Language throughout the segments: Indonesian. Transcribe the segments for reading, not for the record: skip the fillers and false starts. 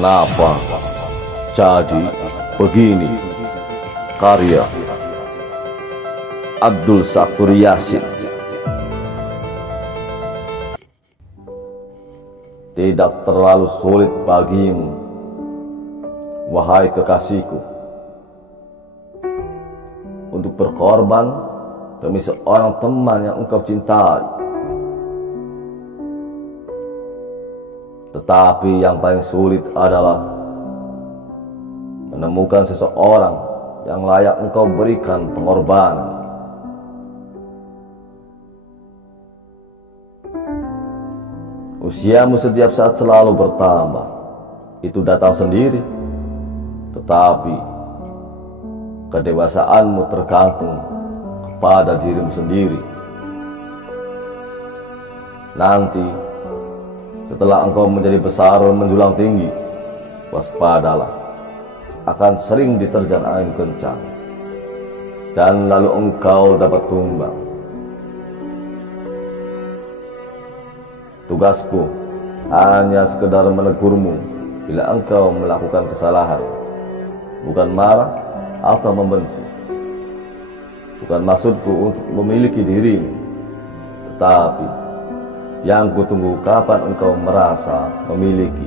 Kenapa jadi begini? Karya Abdul Syakur Yasin. Tidak terlalu sulit bagimu, wahai kekasihku, untuk berkorban demi seorang teman yang engkau cintai. Tetapi yang paling sulit adalah menemukan seseorang yang layak engkau berikan pengorbanan. Usiamu setiap saat selalu bertambah, itu datang sendiri. Tetapi kedewasaanmu tergantung kepada dirimu sendiri. Nanti setelah engkau menjadi besar menjulang tinggi, waspadalah, akan sering diterjang angin kencang, dan lalu engkau dapat tumbang. Tugasku hanya sekedar menegurmu bila engkau melakukan kesalahan, bukan marah atau membenci. Bukan maksudku untuk memiliki dirimu, tetapi yang kutunggu kapan engkau merasa memiliki.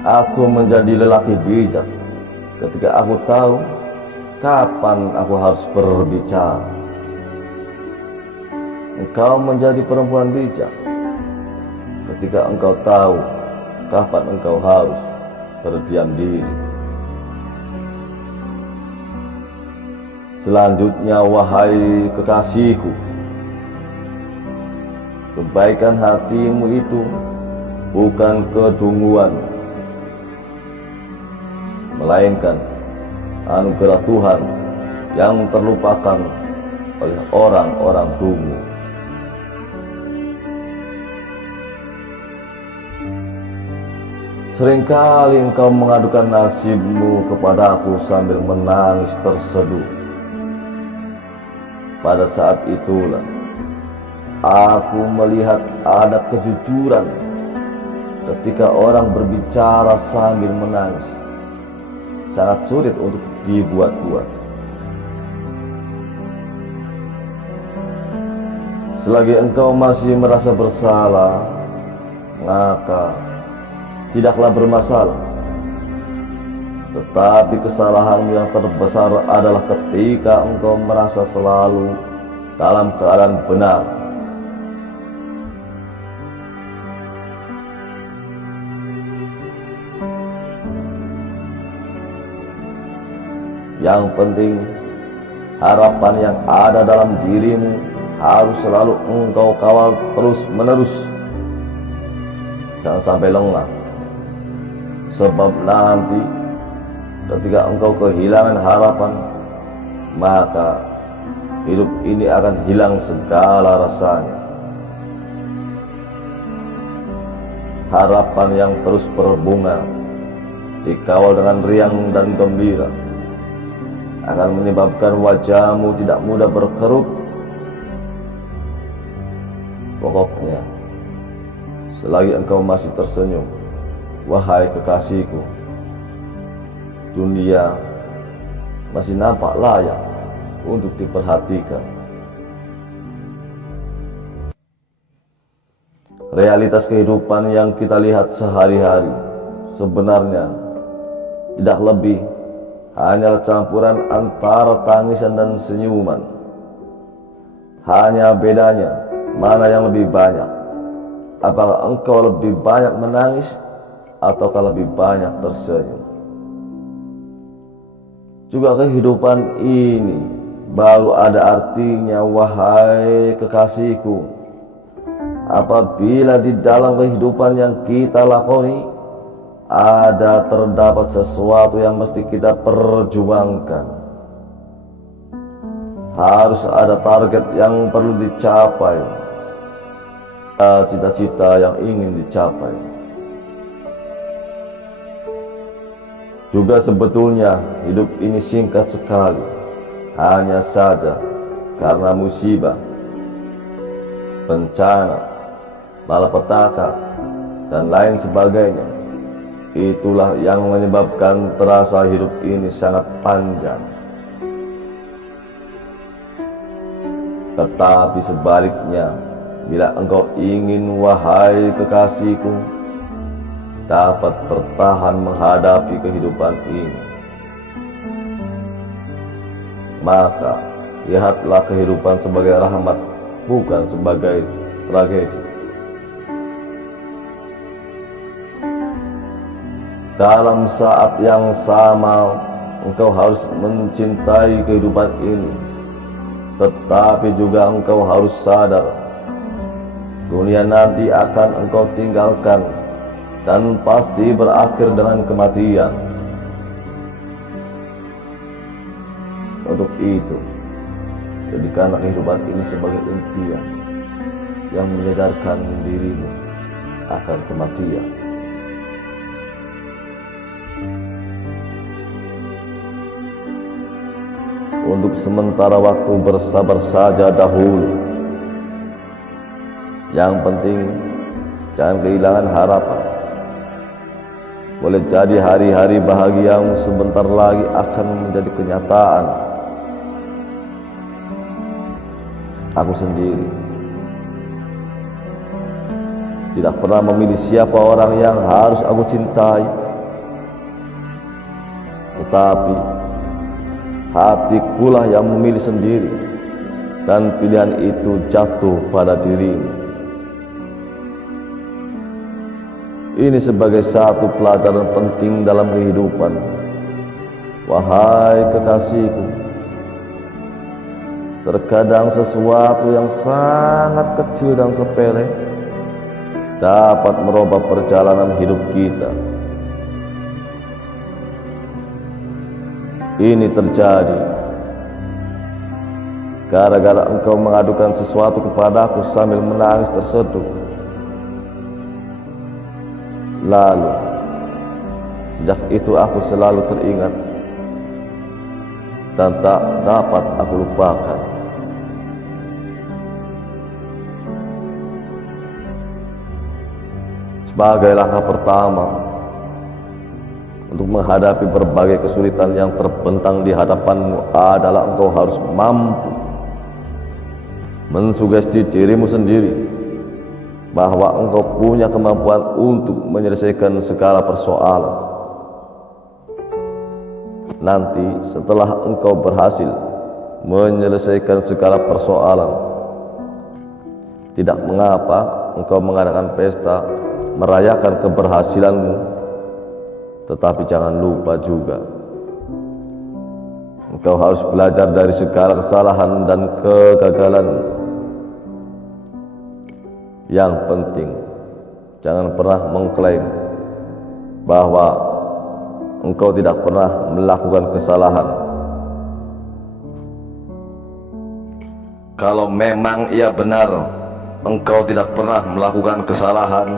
Aku menjadi lelaki bijak ketika aku tahu kapan aku harus berbicara. Engkau menjadi perempuan bijak ketika engkau tahu kapan engkau harus berdiam diri. Selanjutnya, wahai kekasihku, kebaikan hatimu itu bukan kedunguan, melainkan anugerah Tuhan yang terlupakan oleh orang-orang dungu. Seringkali engkau mengadukan nasibmu kepadaku sambil menangis terseduh. Pada saat itulah aku melihat ada kejujuran ketika orang berbicara sambil menangis. Sangat sulit untuk dibuat-buat. Selagi engkau masih merasa bersalah, maka tidaklah bermasalah. Tetapi kesalahanmu yang terbesar adalah ketika engkau merasa selalu dalam keadaan benar. Yang penting, harapan yang ada dalam dirimu harus selalu engkau kawal terus-menerus. Jangan sampai lengah, sebab nanti ketika engkau kehilangan harapan, maka hidup ini akan hilang segala rasanya. Harapan yang terus berbunga, dikawal dengan riang dan gembira, akan menyebabkan wajahmu tidak mudah berkerut. Pokoknya, selagi engkau masih tersenyum, wahai kekasihku, dunia masih nampak layak untuk diperhatikan. Realitas kehidupan yang kita lihat sehari-hari sebenarnya tidak lebih hanyalah campuran antara tangisan dan senyuman. Hanya bedanya mana yang lebih banyak. Apakah engkau lebih banyak menangis ataukah lebih banyak tersenyum? Juga kehidupan ini baru ada artinya, wahai kekasihku, apabila di dalam kehidupan yang kita lakoni terdapat sesuatu yang mesti kita perjuangkan. Harus ada target yang perlu dicapai, cita-cita yang ingin dicapai. Juga sebetulnya hidup ini singkat sekali, hanya saja karena musibah, bencana, malapetaka, dan lain sebagainya. Itulah yang menyebabkan terasa hidup ini sangat panjang. Tetapi sebaliknya, bila engkau ingin, wahai kekasihku, dapat bertahan menghadapi kehidupan ini, maka lihatlah kehidupan sebagai rahmat, bukan sebagai tragedi. Dalam saat yang sama, engkau harus mencintai kehidupan ini, tetapi juga engkau harus sadar, dunia nanti akan engkau tinggalkan dan pasti berakhir dengan kematian. Untuk itu, jadikanlah kehidupan ini sebagai impian yang menyadarkan dirimu akan kematian. Untuk sementara waktu bersabar saja dahulu. Yang penting jangan kehilangan harapan. Boleh jadi hari-hari bahagiamu sebentar lagi akan menjadi kenyataan. Aku sendiri tidak pernah memilih siapa orang yang harus aku cintai, tetapi hatikulah yang memilih sendiri, dan pilihan itu jatuh pada dirimu. Ini sebagai satu pelajaran penting dalam kehidupan, wahai kekasihku. Terkadang sesuatu yang sangat kecil dan sepele dapat merubah perjalanan hidup kita. Ini terjadi gara-gara engkau mengadukan sesuatu kepadaku sambil menangis terseduh. Lalu, sejak itu aku selalu teringat dan tak dapat aku lupakan. Sebagai langkah pertama untuk menghadapi berbagai kesulitan yang terbentang di hadapanmu adalah engkau harus mampu mensugesti dirimu sendiri bahwa engkau punya kemampuan untuk menyelesaikan segala persoalan. Nanti setelah engkau berhasil menyelesaikan segala persoalan, tidak mengapa engkau mengadakan pesta merayakan keberhasilanmu, tetapi jangan lupa juga engkau harus belajar dari segala kesalahan dan kegagalan. Yang penting, jangan pernah mengklaim bahwa engkau tidak pernah melakukan kesalahan. Kalau memang ia benar engkau tidak pernah melakukan kesalahan,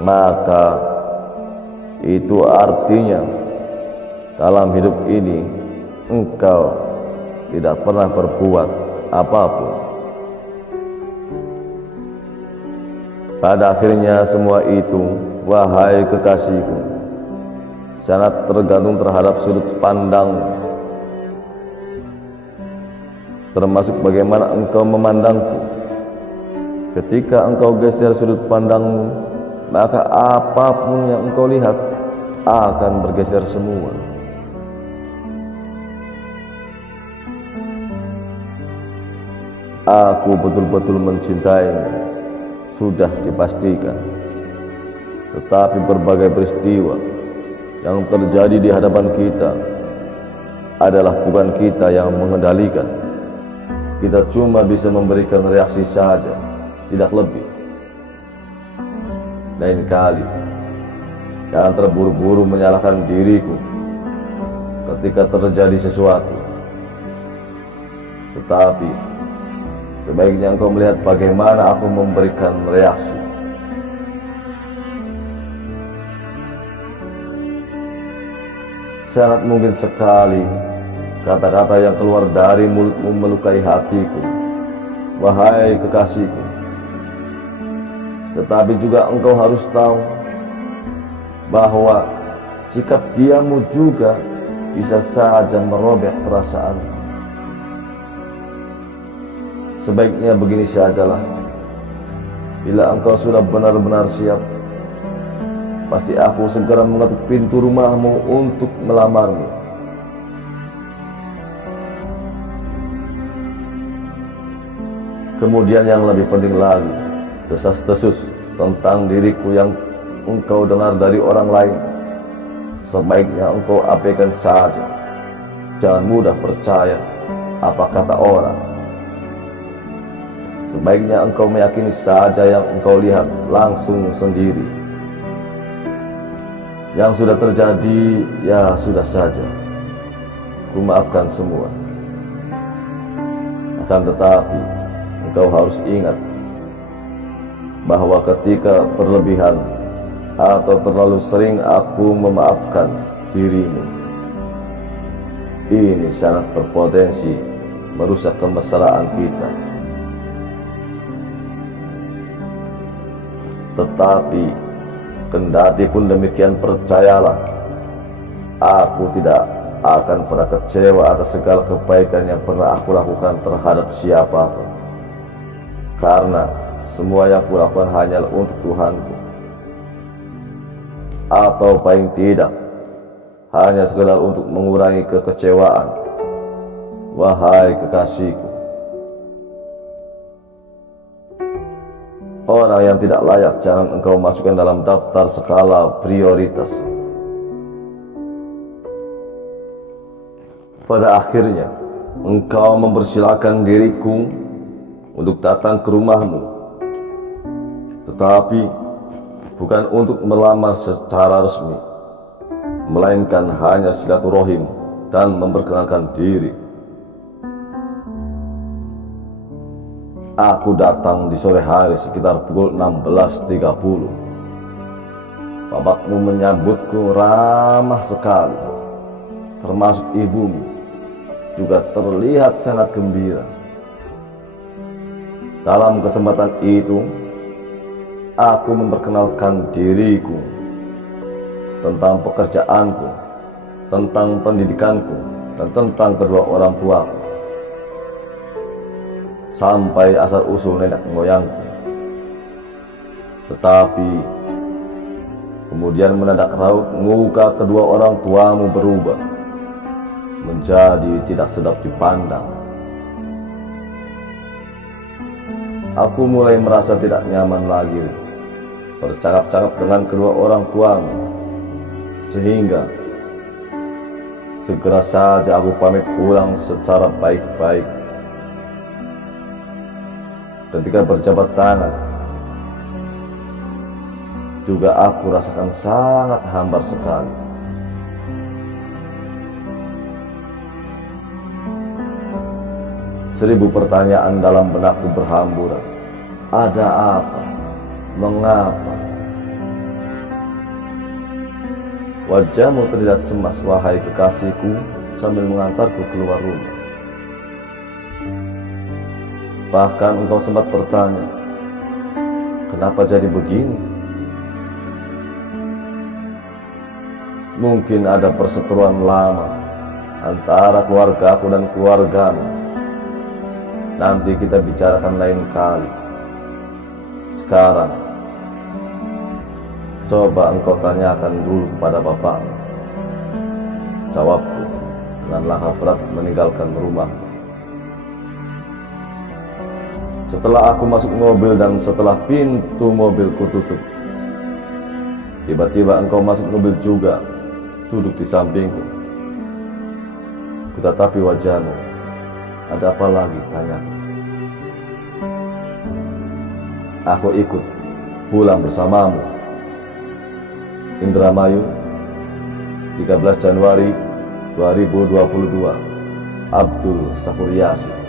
maka itu artinya dalam hidup ini engkau tidak pernah berbuat apapun. Pada akhirnya semua itu, wahai kekasihku, sangat tergantung terhadap sudut pandang, termasuk bagaimana engkau memandangku. Ketika engkau geser sudut pandangmu, maka apapun yang engkau lihat akan bergeser semua. Aku betul-betul mencintaimu, sudah dipastikan. Tetapi berbagai peristiwa yang terjadi di hadapan kita adalah bukan kita yang mengendalikan. Kita cuma bisa memberikan reaksi saja, tidak lebih. Lain kali, jangan terburu-buru menyalahkan diriku ketika terjadi sesuatu. Tetapi sebaiknya engkau melihat bagaimana aku memberikan reaksi. Sangat mungkin sekali kata-kata yang keluar dari mulutmu melukai hatiku, wahai kekasihku. Tetapi juga engkau harus tahu bahwa sikap diammu juga bisa saja merobek perasaan. Sebaiknya begini sajalah. Bila engkau sudah benar-benar siap, pasti aku segera mengetuk pintu rumahmu untuk melamarmu. Kemudian yang lebih penting lagi, desas-desus tentang diriku yang engkau dengar dari orang lain, sebaiknya engkau abaikan saja. Jangan mudah percaya apa kata orang. Sebaiknya engkau meyakini saja yang engkau lihat langsung sendiri. Yang sudah terjadi, ya sudah saja. Ku maafkan semua. Akan tetapi, engkau harus ingat bahwa ketika berlebihan atau terlalu sering aku memaafkan dirimu, ini sangat berpotensi merusak kemesraan kita. Tetapi kendati pun demikian, percayalah, aku tidak akan pernah kecewa atas segala kebaikan yang pernah aku lakukan terhadap siapapun, karena semua yang aku lakukan hanyalah untuk Tuhanku, atau paling tidak hanya sekedar untuk mengurangi kekecewaan. Wahai kekasihku, orang yang tidak layak jangan engkau masukkan dalam daftar skala prioritas. Pada akhirnya, engkau mempersilahkan diriku untuk datang ke rumahmu, tetapi bukan untuk melamar secara resmi, melainkan hanya silaturahim dan memperkenalkan diri. Aku datang di sore hari sekitar pukul 16.30. Bapakmu menyambutku ramah sekali, termasuk ibumu juga terlihat sangat gembira. Dalam kesempatan itu, aku memperkenalkan diriku, tentang pekerjaanku, tentang pendidikanku, dan tentang kedua orang tuaku, sampai asal-usul nenek moyangku. Tetapi kemudian mendadak raut muka kedua orang tuamu berubah menjadi tidak sedap dipandang. Aku mulai merasa tidak nyaman lagi bercakap-cakap dengan kedua orang tuamu, sehingga segera saja aku pamit pulang secara baik-baik. Ketika berjabat tangan, juga aku rasakan sangat hambar sekali. Seribu pertanyaan dalam benakku berhamburan. Ada apa? Mengapa? Wajahmu terlihat cemas, wahai kekasihku, sambil mengantarku keluar rumah. Bahkan engkau sempat bertanya, kenapa jadi begini? Mungkin ada perseteruan lama antara keluargaku dan keluargamu. Nanti kita bicarakan lain kali. Sekarang, coba engkau tanyakan dulu kepada bapakmu. Jawabku dengan langkah berat meninggalkan rumah. Setelah aku masuk mobil dan setelah pintu mobilku tutup, tiba-tiba engkau masuk mobil juga, duduk di sampingku. Kutatapi wajahmu. Ada apa lagi? Tanyaku. Aku ikut pulang bersamamu. Indramayu, 13 Januari 2022. Abdul Safur Yasin.